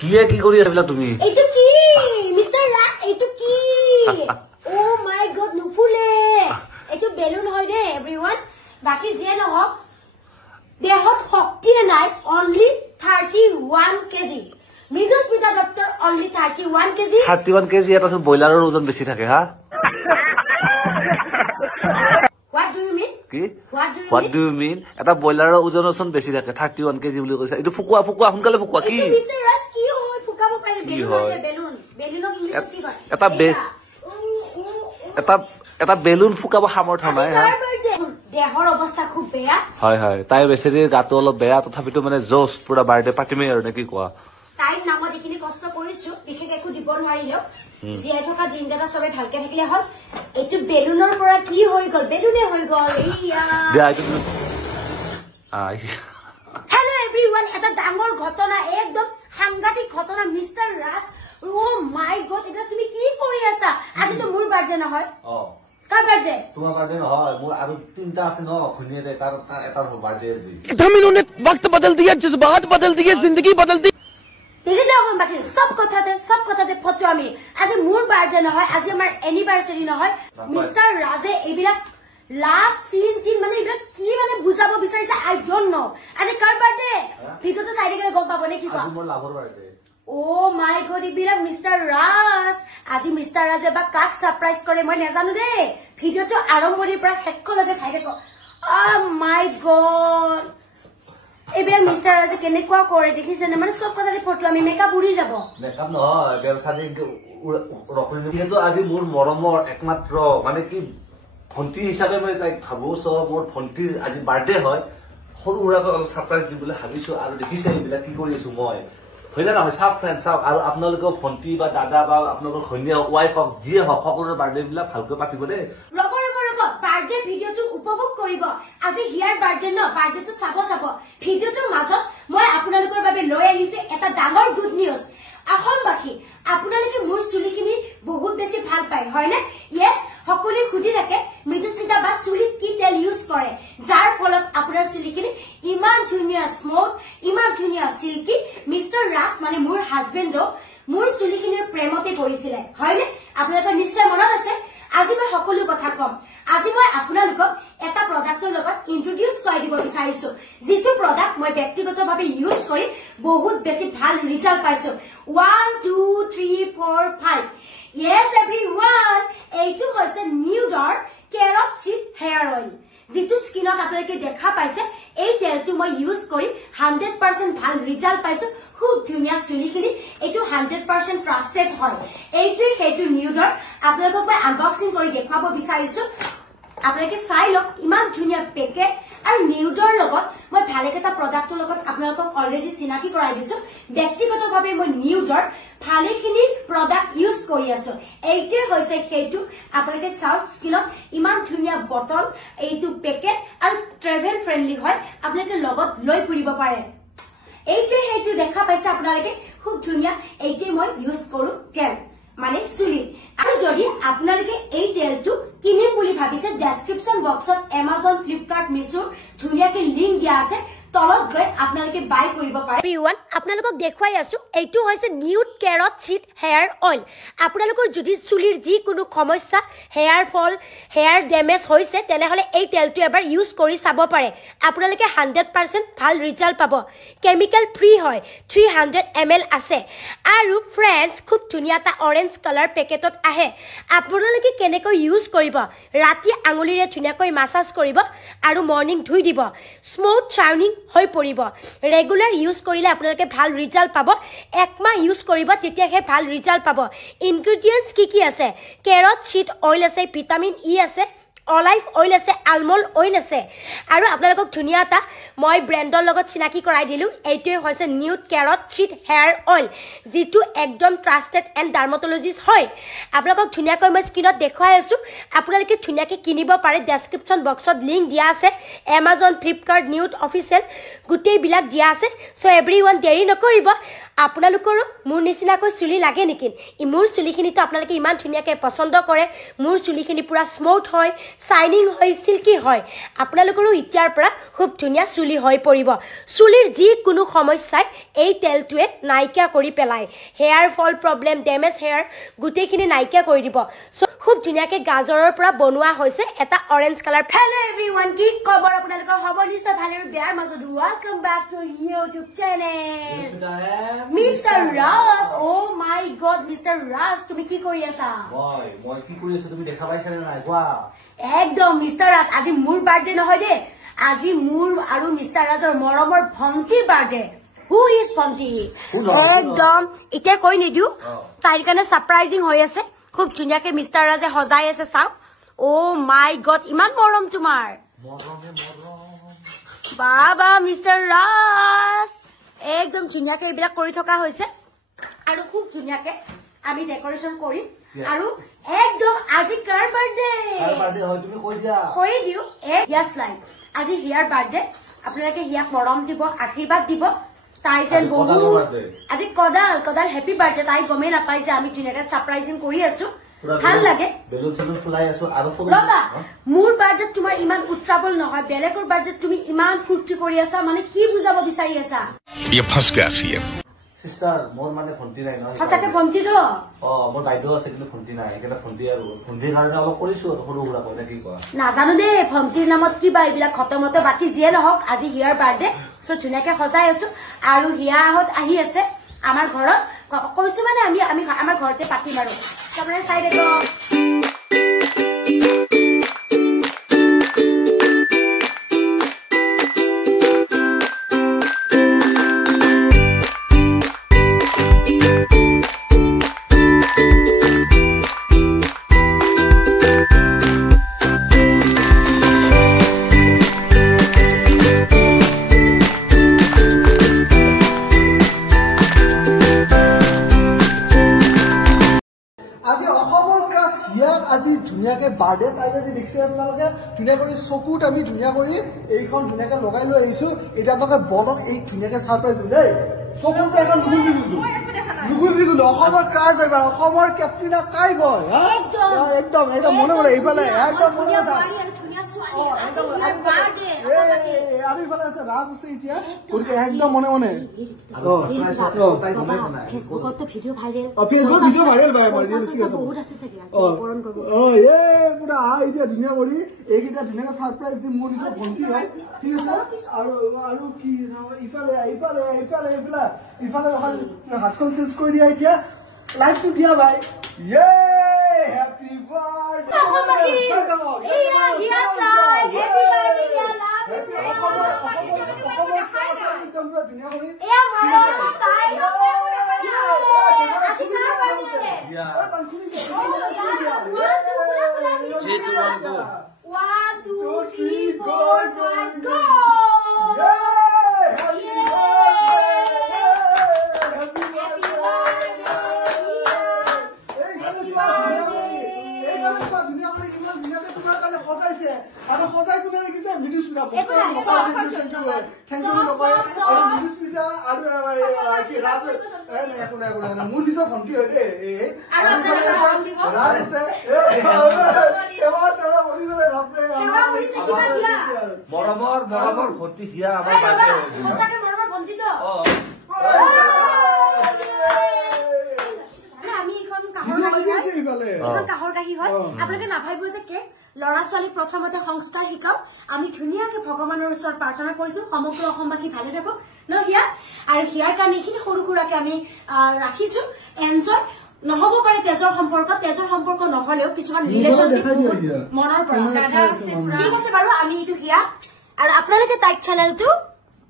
কি কৰি আছিলা তুমি এইটো কি মিস্টাৰ ৰাজ এইটো কি ও মাই গড নুফুলে এইটো বেলুন হয় দে এভৰিওয়ান বাকি যে নহক দেহত শক্তি নাই only 31 KG Mridusmita doctor only 31 KG 31 KG এটা বয়লাৰৰ ওজন বেছি থাকে হা What do you mean? এটা বয়লাৰৰ ওজনচোন বেছি থাকে 31 কেজি বুলি কৈছা এটো ফুকুৱা সোনকালে ফুকুৱা কি মিস্টাৰ ৰাজ কি হয় ফুকাব পাৰে বেলুনক ইংলিছত কি কয় এটা বেলুন ফুকাব সামৰ্থ নাই দেহৰ অৱস্থা খুব বেয়া হয় তাই বেছেৰি গাটো অলপ বেয়া তথাপিতো মানে জোস পুৰা বাৰ্থডে পাৰ্টিমে আৰু নে কি কোৱা টাইম নামত এখিনি কষ্ট কৰিছো বিশেষ একো দিব নোৱাৰিলো জীয়াই থকা দিনকেইটা সবে ভালকে থাকিলে হল এইটো বেলুনৰ পৰা কি হৈ গল বেলুনে হৈ গল হেল্ল এভৰিওয়ান এটা ডাঙৰ ঘটনা একদম সাংঘাতিক ঘটনা mister Raj oh my god এটা তুমি কি কৰি আছা আজি তো মোৰ বাৰ্থডে নহয় কাৰ বাৰ্থডে তোমাৰ বাৰ্থডে নহয় মোৰ আৰু তিনটা আছে ন খুনিয়ে দে তাৰ এটা বাৰ্থডে আছে एकदम इन्होंने वक्त बदल दिया जज्बात बदल दिए जिंदगी बदल दी ঠিক আছে এখন বাকি সব কথাতে ফটো আমি আজি মোৰ বাৰ্থডে নহয় আজি আমাৰ এনিভাৰ্সাৰি নহয় মিস্টাৰ ৰাজে এইবিলাক লাভ সিন মানে এইবিলাক কি মানে বুজাব বিচাৰিছে আই ডোন্ট নো আজি কাৰ বাৰ্থডে ভিডিওটো চাই দিলে গম পাব নে কি কোৱা আজি মোৰ লাভৰ বাৰ্থডে ও মাই গড এইবিলাক মিস্টাৰ ৰাজ আজি মিস্টাৰ ৰাজে বা কাক সাৰপ্ৰাইজ কৰে মই নাজানো দে ভিডিওটো আৰম্ভণিৰ পৰা শেষলৈকে চাই দেখো ও মাই গড এইবিলাক মিস্টাৰ ৰাজে কেনেকুৱা কৰে দেখিছেনে মানে সব কথাতে ফটো আমি মেকআপ উৰি যাব মেকআপ নহয় ব্যৱসায়ী ৰখনি কিন্তু আজি মোৰ মৰমৰ একমাত্ৰ মানে কি ভন্টি হিচাপে মই তাইক ভাবো সব মোৰ ভন্টিৰ আজি বাৰ্থডে হয় সৰু সুৰাকৈ অলপ সাৰপ্ৰাইজ দিবলৈ ভাবিছো আৰু দেখিছে এইবিলাক কি কৰি আছো মই হয়নে নহয় সব ফ্ৰেণ্ড সব আৰু আপোনালোকৰ ভন্টি বা দাদা বা আপোনালোকৰ ঘৈণীয়া ৱাইফ হওক যিয়ে হওক সকলোৰে বাৰ্থডে বিলাক ভালকৈ পাতিব দেই ৰব বাৰ্থডে ভিডিওটো উপভোগ কৰিব আজি হিয়াৰ বাৰ্থডে ন বাৰ্থডেটো চাব ভিডিওটোৰ মাজত মই আপোনালোকৰ বাবে লৈ আহিছো এটা ডাঙৰ গুড নিউজ আহমবাখী আপোনালোকে মোৰ চুলিখিনি বহুত বেছি ভাল পায় হয়নে ইয়েস সকলোৱে খুদি থাকে মৃদুস্মিতা বা চুলিত কি তেল ইউজ কৰে যাৰ ফলত আপোনাৰ চুলিখিনি ইমান ধুনীয়া স্মুথ ইমান ধুনীয়া সিল্কি মিস্টাৰ ৰাজ মানে মোৰ হাজবেণ্ডো মোৰ চুলিখিনিৰ প্ৰেমতে পৰিছিলে হয়নে আপোনালোকৰ নিশ্চয় মনত আছে আজি মই সকলো কথা কম আজি মই আপোনালোকক এটা প্ৰডাক্টৰ লগত ইন্ট্ৰোডিউস কৰি দিব বিচাৰিছো যেটো প্ৰডাক্ট মই ব্যক্তিগতভাৱে ইউজ কৰি বহুত বেছি ভাল ৰিজাল্ট পাইছো 1 2 3 4 5 yes everyone এইটো হৈছে নিউডৰ কেৰট চিট হেয়াৰ অইল যেটো স্কিনত আপোনালোকে দেখা পাইছে এই তেলটো মই ইউজ কৰি 100% ভাল ৰিজাল্ট পাইছো খুব ধুনীয়া চুলিখিনি এইটো 100% ট্ৰাস্টেড হয় এইটো হেতু নিউডৰ আপোনালোকক মই আনবক্সিং কৰি দেখাব বিচাৰিছো আপোনালোকে চাই লওক ইমান ধুনীয়া পেকেট আৰু নিউডৰ লগত মই ভালেকেটা প্ৰডাক্টৰ লগত আপোনালোকক অলৰেডি চিনাকি কৰাই দিছো ব্যক্তিগতভাৱে মই নিউডৰ ভালেখিনি প্ৰডাক্ট ইউজ কৰি আছো এইটো হৈছে হেতু আপোনালোকে সাউথ স্কিনত ইমান ধুনীয়া বটল এইটো পেকেট আৰু ট্ৰেভেল ফ্ৰেন্ডলি হয় আপোনালোকে লগত লৈ ফুৰিব পাৰে এইটো হেতু দেখা পাইছে আপোনালোকে খুব ধুনীয়া এইটো মই ইউজ কৰো তেল মানে চুলি আৰু যদি আপোনালোকে এই তেলটো কিনিম বুলি ভাবিছে ডেসক্ৰিপচন বক্সত Amazon Flipkart Meesho ধুনীয়াকৈ লিংক দিয়া আছে তলত গৈ আপোনালোকে বাই কৰিব পাৰে এভৰিওয়ান আপোনালোকক দেখুৱাই আছো এইটো হৈছে nude carrot seed hair oil আপোনালোকৰ যদি চুলিৰ যি কোনো সমস্যা হেয়াৰ ফল হেয়াৰ ড্যামেজ হৈছে তেনেহলে এই তেলটো এবাৰ ইউজ কৰি চাব পাৰে আপোনালোকে 100% ভাল ৰিজাল্ট পাব কেমিক্যাল ফ্ৰী হয় 300 ml আছে আৰু ফ্ৰেন্ডছ খুব ধুনীয়া এটা অৰেঞ্জ কালাৰ পেকেটত আহে আপোনালোকে কেনেকৈ ইউজ কৰিব ৰাতি আঙুলিৰে ধুনীয়াকৈ মাসাজ কৰিব আৰু মৰ্নিং ধুই দিব স্মুথ শাইনিং হৈ পৰিব ৰেগুলাৰ ইউজ কৰিলে আপোনালোকে ভাল ৰিজাল্ট পাব একমাহ ইউজ কৰিব তেতিয়াহে ভাল ৰিজাল্ট পাব ইনগ্ৰেডিয়েন্টস কি আছে কেৰট চিট অইল আছে ভিটামিন ই আছে অলাইভ অইল আছে আলমন্ড অইল আছে আৰু আপোনালোকক ধুনীয়া এটা মই ব্ৰ্যান্ডৰ লগত চিনাকি কৰাই দিলো এইটোৱে হৈছে nude carrot seed hair oil যেটো একদম ট্ৰাস্টেড এণ্ড ডাৰ্মাটোলজিষ্ট হয় আপোনালোকক ধুনীয়াকৈ মই স্ক্ৰীনত দেখুৱাই আছো আপোনালোকে ধুনীয়াকৈ কিনিব পাৰে ডেসক্ৰিপচন বক্সত লিংক দিয়া আছে Amazon Flipkart নিউড অফিচিয়েল গুটেই বিলাক দিয়া আছে সো এভৰিওয়ান দেৰি নকৰিব আপোনালোকৰো মোৰ নিচিনাকৈ চুলি লাগে নেকি মোৰ চুলিখিনি তো আপোনালোকে ইমান ধুনীয়াকৈ পছন্দ কৰে মোৰ চুলিখিনি পুৰা স্মুথ হয় শাইনিং হয় সিল্কি হয় আপোনালোকৰো ইতিয়াৰ পৰা খুব ধুনীয়া চুলি হৈ পৰিব চুলিৰ যিকোনো সমস্যাই এই তেলটোৱে নাইকিয়া কৰি পেলায় hair fall problem damage hair গোটেইখিনি নাইকিয়া কৰি দিব খুব ধুনীয়াকে গাজৰৰ পৰা বনোৱা হৈছে এটা অৰেঞ্জ কালাৰ হেল্ল এভৰিৱান কি খবৰ আপোনালোকৰ হ'ব নিশ্চয় ভালে আৰু বেয়াৰ মাজত welcome back to YouTube channel mister Raj oh my god mister Raj তুমি কি কৰি আছা মই কি কৰি আছো তুমি দেখা পাইছানে নাই কোৱা একদম মিস্টাৰ ৰাজ আজি মোৰ বাৰ্থডে নহয় দে আজি মোৰ আৰু মিস্টাৰ ৰাজৰ মৰমৰ ভন্টিৰ বাৰ্থডে হু ইজ ভন্টি একদম এতিয়া কৈ নিদিও তাইৰ কাৰণে সাৰপ্ৰাইজিং হৈ আছে খুব ধুনীয়াকে মিস্টাৰ ৰাজে সজাই আছে চাও ও মাই গড ইমান মৰম তোমাৰ বাবা মিস্টাৰ ৰাজ একদম ধুনীয়াকে এইবিলাক কৰি থকা হৈছে আৰু খুব ধুনীয়াকে আমি ডেকোৰেশন কৰিম আৰু একদম আজি কাৰ বাৰ্থডে হয় তুমি কৈ দিও ইয়াস লাইক আজি হিয়াৰ বাৰ্থডে আপোনালোকে হিয়াক মৰম দিব আশীৰ্বাদ দিব তাই যেন বহুত আজি কদাল হেপী বাৰ্থডে তাই গমেই নাপাই যে আমি ধুনীয়াকে সাৰপ্ৰাইজিং কৰি আছো ভাল লাগে মোৰ বাৰ্থডে তোমাৰ ইমান উত্ৰাৱল নহয় বেলেগৰ বাৰ্থডে তুমি ইমান ফূৰ্তি কৰি আছা মানে কি বুজাব বিচাৰি আছা সিস্টাৰ মোৰ মানে ভন্টি নাই নহয় সঁচাকে ভন্টি তো মোৰ বাইদেউ আছে কিন্তু ভন্টি নাই সেইকাৰণে ভন্টি আৰু ভন্টিৰ কাৰণে অলপ কৰিছো সৰু সুৰা কথা কি কোৱা নাজানো দেই ভন্টিৰ নামত কিবা এইবিলাক খতমতে বাকী যিয়ে নহওক আজি হিয়াৰ বাৰ্থডে চ' ধুনীয়াকে সজাই আছো আৰু হিয়াহঁত আহি আছে আমাৰ ঘৰত কৈছো মানে আমি আমাৰ ঘৰতে পাতিম আৰু তাৰমানে চাই দেখো আজি ধুনীয়াকে বাৰ্থডে তাই আজি দেখিছে আপোনালোকে ধুনীয়া কৰি চকুত আমি ধুনীয়া কৰি এইখন ধুনীয়াকে লগাই লৈ আহিছো এতিয়া আপোনালোকে বৰক এই ধুনীয়াকে ছাৰপ্ৰাইজ দিম দেই চকুত এখন নুগুল বিগুলো অসমৰ ক্ৰাছ এইবাৰ অসমৰ কেটৰিনা কাইফ হয় একদম একদম মনে মনে এইফালে একদম মনে আৰু ইফালে আছে ৰাজ আছে এতিয়া গতিকে একদম মনে মনে ফেচবুকত ভিডিঅ' ভাইৰেল পুৰা এতিয়া ধুনীয়া কৰি এইকেইটা ধুনীয়াকে ছাৰপ্ৰাইজ দিম মোৰ নিচিনা ভণ্টি হয় ঠিক আছে আৰু কি ইফালে ইফালে ইফালে এইফালে ইফালে হাতখন চেঞ্জ কৰি দিয়া এতিয়া লাইটটো দিয়া ভাই হেপী মোৰ নিজৰ ভণ্টি হয় দেই মৰমৰ ভন্টি হিয়া আমাৰ বাৰ্থডে আমি এখন কাহৰ কাহি হয় আপোনালোকে নাভাবিব যে কে লৰা ছোৱালী প্ৰথমতে সংস্কাৰ শিকাও আমি ধুনীয়াকে ভগৱানৰ ওচৰত প্ৰাৰ্থনা কৰিছো সমগ্ৰ অসমবাসী ভালে থাকক ন হিয়া আৰু হিয়াৰ কাৰণে এইখিনি সৰু সুৰাকে আমি ৰাখিছো এনজয় নহব পাৰে তেজৰ সম্পৰ্ক নহলেও কিছুমান ৰিলেশ্যনশ্বিপ মনৰ পৰা ঠিক আছে বাৰু আমি এইটো হিয়া আৰু আপোনালোকে তাইক চেনেলটো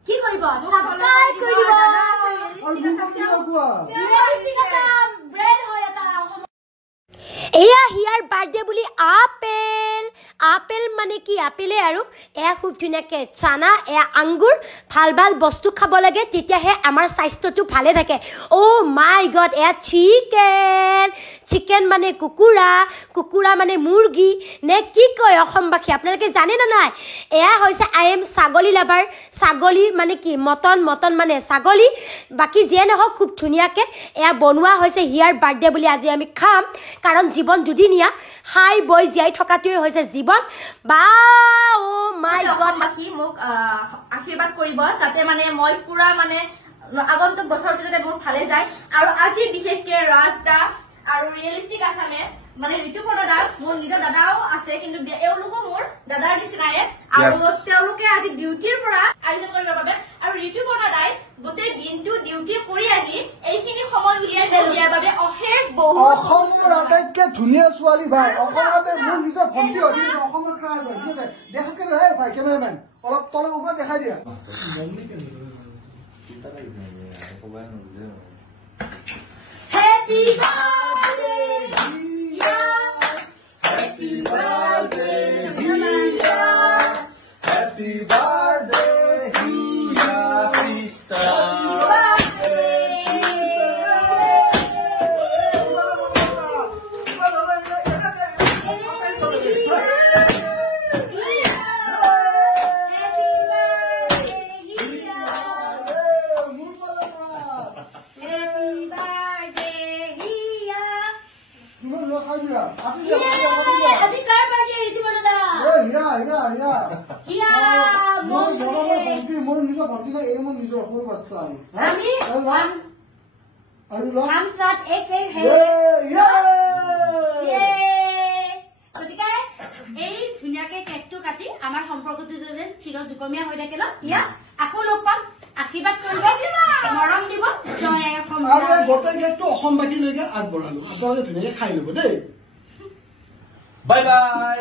কি কৰিব সাবস্ক্ৰাইব কৰি দিব এয়া হিয়াৰ বাৰ্থডে বুলি আপেল মানে কি আপেলে আৰু এয়া খুব ধুনীয়াকে চানা এয়া আঙ্গুৰ ভাল ভাল বস্তু খাব লাগে তেতিয়াহে আমাৰ স্বাস্থ্যটো ভালে থাকে অ' মাই গড এয়া চিকেন মানে কুকুৰা মানে মুৰ্গী নে কি কয় অসমবাসী আপোনালোকে জানে না নাই এয়া হৈছে আই এম ছাগলী লাভাৰ ছাগলী মানে কি মটন মানে ছাগলী বাকী যিয়ে নহওক খুব ধুনীয়াকে এয়া বনোৱা হৈছে হিয়াৰ বাৰ্থডে বুলি আজি আমি খাম কাৰণ জীৱন দুদিনীয়া খাই বৈ জীয়াই থকাটোৱে হৈছে জীৱন জীৱন বা ও মাই গড মাখি মোক আশীৰ্বাদ কৰিব যাতে মানে মই পুৰা মানে আগন্তুক বছৰৰ পিছতে মোৰ ভালে যায় আৰু আজি বিশেষকে ৰাজদা আৰু ৰিয়েলিষ্টিক আছামে মানে ঋতুপৰ্ণা দা মোৰ নিজৰ দাদাও আছে কিন্তু এওঁলোকো মোৰ দাদাৰ নিচিনাই আৰু তেওঁলোকে আজি ডিউটিৰ পৰা আয়োজন কৰিবৰ বাবে আৰু ঋতুপৰ্ণা দাই গোটেই দিনটো ডিউটি কৰি আহি এইখিনি সময় উলিয়াইছে দিয়াৰ বাবে অশেষ বহুত অসমৰ আটাইতকৈ ধুনীয়া ছোৱালী ভাই অসমতে মোৰ নিজৰ ভণ্টি হয় অসমৰ ক্ৰাছ হয় ঠিক আছে দেখা কেনে হে ভাই কেমেৰামেন অলপ তলৰ ওপৰত দেখাই দিয়া Happy birthday, dear. Happy birthday, dear. Happy birthday, dear sister. हम साथ एक है এই ধুনীয়াকে কেকটো কাটি আমাৰ সম্পৰ্কটো যেন চিৰ জুকমীয়া হৈ থাকিল ইয়া আকৌ লগ পাম আশীৰ্বাদ কৰিব মৰম দিব জয় অসম আৰু গোটেই কেকটো অসমবাসীলৈকে আগবঢ়ালো আপোনালোকে ধুনীয়াকে খাই ল'ব দেই বাই বাই